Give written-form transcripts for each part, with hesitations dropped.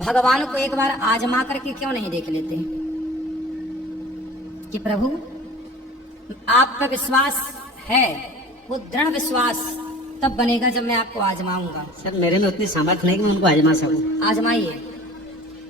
भगवान को एक बार आजमा करके क्यों नहीं देख लेते कि प्रभु आप पर विश्वास है, वो दृढ़ विश्वास तब बनेगा जब मैं आपको आजमाऊंगा। सर मेरे में उतनी सामर्थ्य नहीं कि मैं उनको आजमा सकूं। आजमाइए,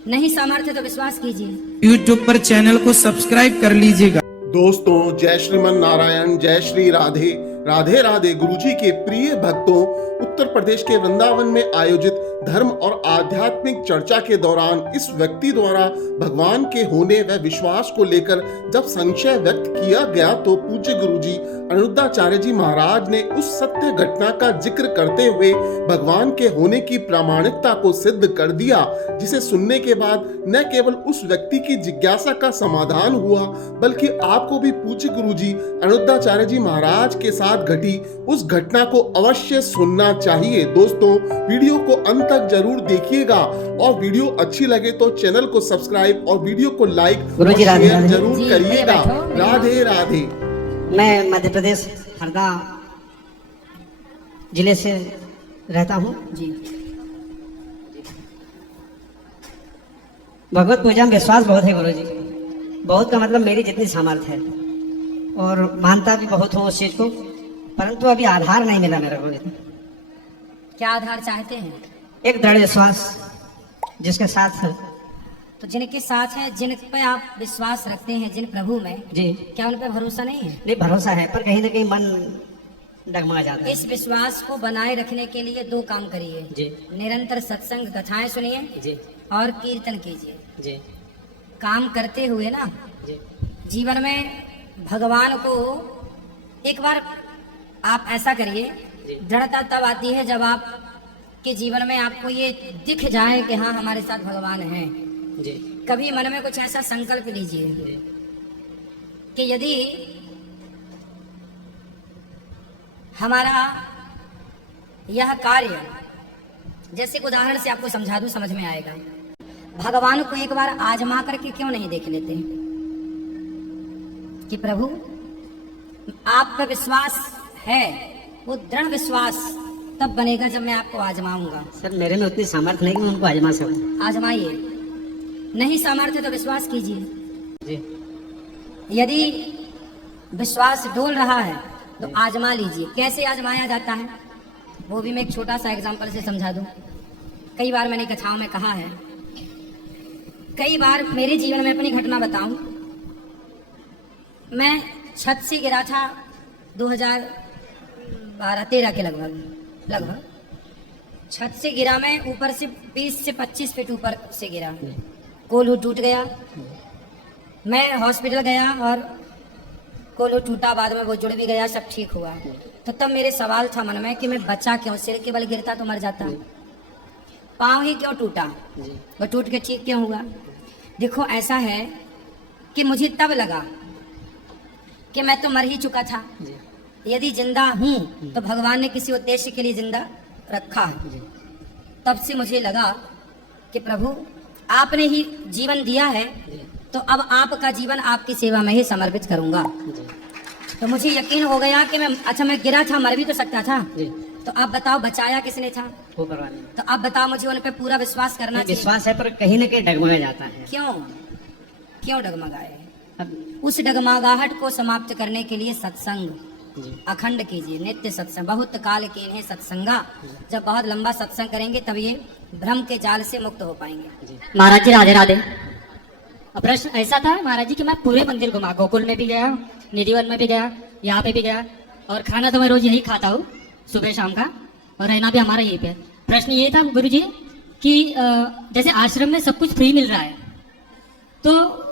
नहीं सामर्थ्य तो विश्वास कीजिए। यूट्यूब पर चैनल को सब्सक्राइब कर लीजिएगा। दोस्तों, जय श्रीमन नारायण, जय श्री राधे राधे राधे। गुरुजी के प्रिय भक्तों, उत्तर प्रदेश के वृंदावन में आयोजित धर्म और आध्यात्मिक चर्चा के दौरान इस व्यक्ति द्वारा भगवान के होने व विश्वास को लेकर जब संशय व्यक्त किया गया तो पूज्य गुरुजी अनिरुद्धाचार्य जी महाराज ने उस सत्य घटना का जिक्र करते हुए भगवान के होने की प्रामाणिकता को सिद्ध कर दिया, जिसे सुनने के बाद न केवल उस व्यक्ति की जिज्ञासा का समाधान हुआ बल्कि आपको भी पूज्य गुरुजी अनिरुद्धाचार्य जी महाराज के साथ घटी उस घटना को अवश्य सुनना चाहिए। दोस्तों, वीडियो को अंत तक जरूर देखिएगा और वीडियो अच्छी लगे तो चैनल को सब्सक्राइब और वीडियो को लाइक और शेयर जरूर करिएगा। राधे राधे। मैं मध्य प्रदेश हरदा जिले से रहता हूँ जी। भगवत पूजा में विश्वास बहुत है गुरु जी, बहुत का मतलब मेरी जितनी सामर्थ्य है और मानता भी बहुत हूँ उस चीज को, परंतु अभी आधार नहीं मिला मेरे को। क्या आधार चाहते हैं? एक दृढ़ विश्वास जिसके साथ है। तो जिनके साथ है, जिन पे आप विश्वास रखते हैं, जिन प्रभु में जी, क्या उन पे भरोसा नहीं है? नहीं भरोसा है, पर कहीं ना कहीं मन डगमगा जाता है। इस विश्वास को बनाए रखने के लिए दो काम करिए जी निरंतर सत्संग कथाएं सुनिए जी और कीर्तन कीजिए। जी काम करते हुए ना जी जीवन में भगवान को एक बार आप ऐसा करिए, दृढ़ता तब आती है जब आप के जीवन में आपको ये दिख जाए कि हाँ हमारे साथ भगवान है। जी कभी मन में कुछ ऐसा संकल्प लीजिए कि यदि हमारा यह कार्य, जैसे उदाहरण से आपको समझा दूं, समझ में आएगा। भगवान को एक बार आजमा करके क्यों नहीं देख लेते कि प्रभु आप पर विश्वास है, वो दृढ़ विश्वास तब बनेगा जब मैं आपको आजमाऊंगा। सर मेरे में उतनी सामर्थ्य नहीं कि मैं उनको आजमा सकूं। आजमाइए, नहीं सामर्थ्य तो विश्वास कीजिए। जी यदि विश्वास डोल रहा है तो आजमा लीजिए। कैसे आजमाया जाता है वो भी मैं एक छोटा सा एग्जांपल से समझा दूं। कई बार मैंने कथाओं में कहा है, कई बार मेरे जीवन में अपनी घटना बताऊं। मैं छत से गिरा था 2012-13 के लगभग छत से गिरा। मैं ऊपर से 20 से 25 फीट ऊपर से गिरा, कोल्हू टूट गया। मैं हॉस्पिटल गया और कोल्हू टूटा, बाद में वो जुड़ भी गया, सब ठीक हुआ। तो तब मेरे सवाल था मन में कि मैं बचा क्यों? सिर के बल गिरता तो मर जाता, पाँव ही क्यों टूटा? वो टूट के ठीक क्यों हुआ? देखो ऐसा है कि मुझे तब लगा कि मैं तो मर ही चुका था। यदि जिंदा हूं तो भगवान ने किसी उद्देश्य के लिए जिंदा रखा है। तब से मुझे लगा कि प्रभु आपने ही जीवन दिया है, तो अब आपका जीवन आपकी सेवा में ही समर्पित करूंगा। तो मुझे यकीन हो गया कि मैं गिरा था, मर भी तो सकता था। तो आप बताओ बचाया किसने था? वो करवाने। तो आप बताओ, मुझे उन पे पूरा विश्वास करना चाहिए। विश्वास है पर कहीं ना कहीं डगमगा जाता है। क्यों डगमगाए? उस डगमगाहट को समाप्त करने के लिए सत्संग अखंड कीजिए, नित्य सत्संग। बहुत काल के इन्हें सत्संगा, जब बहुत लंबा सत्संग करेंगे तब ये भ्रम के जाल से मुक्त हो पाएंगे। महाराज जी राधे राधे। प्रश्न ऐसा था महाराज जी कि मैं पूरे मंदिर घुमा, गोकुल में भी गया, निधिवन में भी गया, यहाँ पे भी गया, और खाना तो मैं रोज यही खाता हूँ सुबह शाम का, और रहना भी हमारा यहीं पे। प्रश्न ये था गुरु जी कि जैसे आश्रम में सब कुछ फ्री मिल रहा है, तो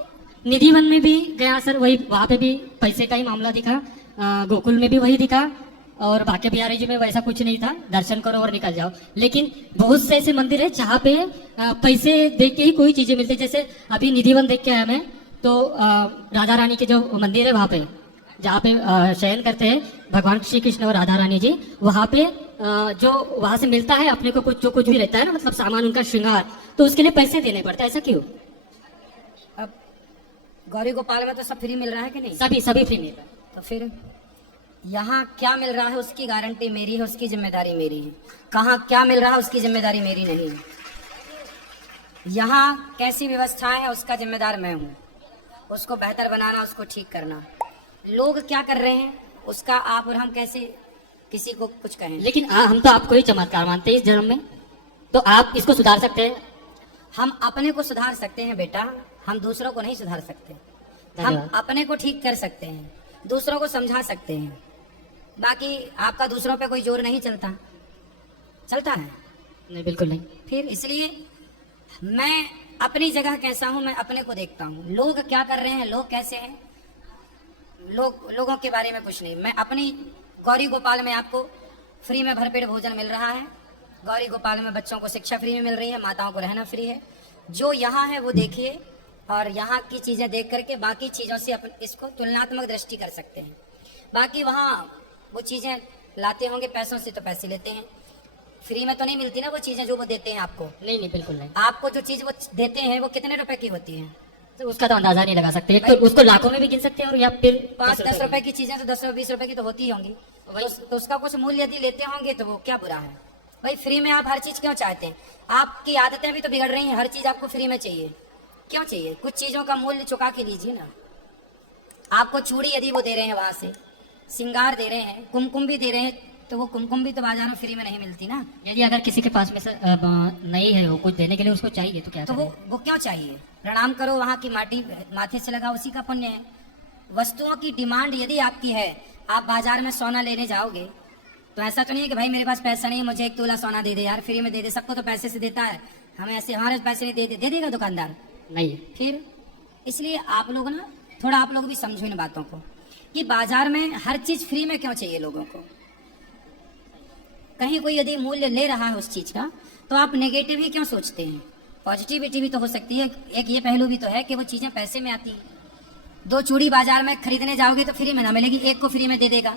निधिवन में भी गया सर, वही वहाँ पे भी पैसे का ही मामला दिखा, गोकुल में भी वही दिखा, और बाके बिहारी जी में वैसा कुछ नहीं था, दर्शन करो और निकल जाओ। लेकिन बहुत से ऐसे मंदिर है जहाँ पे पैसे देख के ही कोई चीजें मिलती है। जैसे अभी निधिवन देख के आया मैं, तो राधा रानी के जो मंदिर है वहाँ पे, जहाँ पे शयन करते हैं भगवान श्री कृष्ण और राधा रानी जी, वहाँ पे जो वहाँ से मिलता है अपने को कुछ, जो कुछ भी रहता है ना, मतलब सामान उनका श्रृंगार, तो उसके लिए पैसे देने पड़ते हैं। ऐसा क्यों? अब गौरी गोपाल में तो सब फ्री मिल रहा है कि नहीं? सभी फ्री मिल रहा है। तो फिर यहाँ क्या मिल रहा है उसकी गारंटी मेरी है, उसकी जिम्मेदारी मेरी है। कहाँ क्या मिल रहा है उसकी जिम्मेदारी मेरी नहीं है। यहाँ कैसी व्यवस्थाएं है उसका जिम्मेदार मैं हूँ, उसको बेहतर बनाना, उसको ठीक करना। लोग क्या कर रहे हैं उसका आप और हम कैसे किसी को कुछ कहें। लेकिन हम तो आपको ही चमत्कार मानते हैं इस जन्म में, तो आप इसको सुधार सकते हैं। हम अपने को सुधार सकते हैं बेटा, हम दूसरों को नहीं सुधार सकते। हम धन्यवाद। अपने को ठीक कर सकते हैं, दूसरों को समझा सकते हैं। बाकी आपका दूसरों पे कोई जोर नहीं चलता, चलता है? नहीं, बिल्कुल नहीं। फिर इसलिए मैं अपनी जगह कैसा हूं, मैं अपने को देखता हूं। लोग क्या कर रहे हैं, लोग कैसे हैं, लोगों के बारे में कुछ नहीं। मैं अपनी गौरी गोपाल में आपको फ्री में भरपेट भोजन मिल रहा है। गौरी गोपाल में बच्चों को शिक्षा फ्री में मिल रही है, माताओं को रहना फ्री है। जो यहाँ है वो देखिए और यहाँ की चीजें देख करके बाकी चीजों से इसको तुलनात्मक दृष्टि कर सकते हैं। बाकी वहाँ वो चीजें लाते होंगे पैसों से, तो पैसे लेते हैं। फ्री में तो नहीं मिलती ना वो चीजें जो वो देते हैं आपको। नहीं नहीं, बिल्कुल नहीं। आपको जो चीज वो देते हैं वो कितने रुपए की होती है? तो उसका तो अंदाजा नहीं लगा सकते। एक तो उसको लाखों में भी गिन सकते हैं और या फिर 5-10 रुपए की चीजें तो 10-20 रुपए की तो होती ही होंगी। तो उसका कुछ मूल्य यदि लेते होंगे तो वो क्या बुरा है? भाई फ्री में आप हर चीज क्यों चाहते हैं? आपकी आदतें भी तो बिगड़ रही हैं, हर चीज आपको फ्री में चाहिए। क्यों चाहिए? कुछ चीजों का मूल्य चुका के लीजिए ना। आपको चूड़ी यदि वो दे रहे हैं, वहां से श्रृंगार दे रहे हैं, कुमकुम भी दे रहे हैं, तो वो कुमकुम भी तो बाजार में फ्री में नहीं मिलती ना। यदि अगर किसी के पास में से नहीं है वो कुछ देने के लिए, उसको चाहिए तो क्या तो करें? वो क्यों चाहिए? प्रणाम करो, वहाँ की माटी माथे से लगा, उसी का पुण्य है। वस्तुओं की डिमांड यदि आपकी है, आप बाजार में सोना लेने जाओगे तो ऐसा तो नहीं है कि भाई मेरे पास पैसा नहीं है, मुझे 1 तोला सोना दे दे यार, फ्री में दे दे। सबको तो पैसे से देता है, हमें ऐसे हमारे पैसे नहीं दे देगा दुकानदार? नहीं। फिर इसलिए आप लोग ना थोड़ा आप लोग भी समझो इन बातों को कि बाजार में हर चीज फ्री में क्यों चाहिए लोगों को। कहीं कोई यदि मूल्य ले रहा है उस चीज का तो आप नेगेटिव ही क्यों सोचते हैं? पॉजिटिविटी भी तो हो सकती है। एक ये पहलू भी तो है कि वो चीजें पैसे में आती हैं। 2 चूड़ी बाजार में खरीदने जाओगे तो फ्री में ना मिलेगी, एक को फ्री में दे देगा,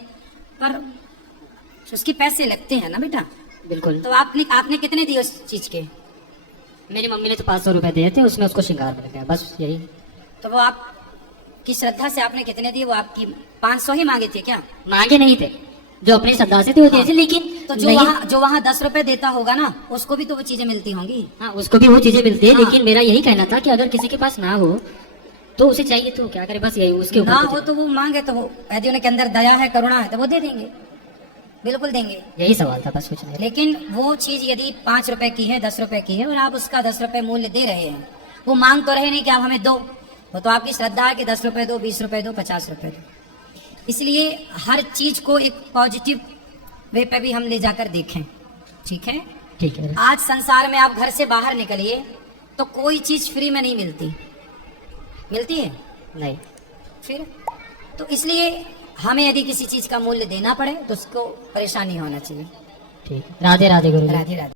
पर उसके पैसे लगते हैं ना बेटा। बिल्कुल। तो आपने कितने दिए उस चीज के? मेरी मम्मी ने तो 500 रुपए दिए थे, उसमें उसको श्रृंगार मिल गया, बस यही। तो वो आपकी श्रद्धा से आपने कितने दिए? वो आपकी 500 ही मांगे थे क्या? मांगे नहीं थे, जो अपनी श्रद्धा से थे वो दिए थे। लेकिन तो नहीं- जो वहाँ 10 रुपए देता होगा ना, उसको भी तो वो चीजें मिलती होंगी। हाँ, उसको भी वो चीजें मिलती है। हाँ। लेकिन मेरा यही कहना था कि अगर किसी के पास ना हो तो उसे चाहिए तो क्या करे, बस यही उसके ऊपर ना कुछ- हो तो वो मांगे, तो वो यदि उनके अंदर दया है, करुणा है, तो वो दे देंगे, बिल्कुल देंगे। यही सवाल था, बस कुछ नहीं। लेकिन वो चीज यदि 5 रुपए की है, 10 रुपए की है और आप उसका 10 रुपए मूल्य दे रहे हैं, वो मांग तो रहे नहीं कि आप हमें दो। वो तो आपकी श्रद्धा है कि 10 रुपए दो, 20 रुपए दो, 50 रुपए दो। इसलिए हर चीज को एक पॉजिटिव वे पे भी हम ले जाकर देखें, ठीक है? ठीक है। आज संसार में आप घर से बाहर निकलिए तो कोई चीज फ्री में नहीं मिलती, मिलती है? नहीं। फिर तो इसलिए हमें यदि किसी चीज का मूल्य देना पड़े तो उसको परेशानी होना चाहिए। ठीक है। राधे राधे गुरु जी। राधे राधे।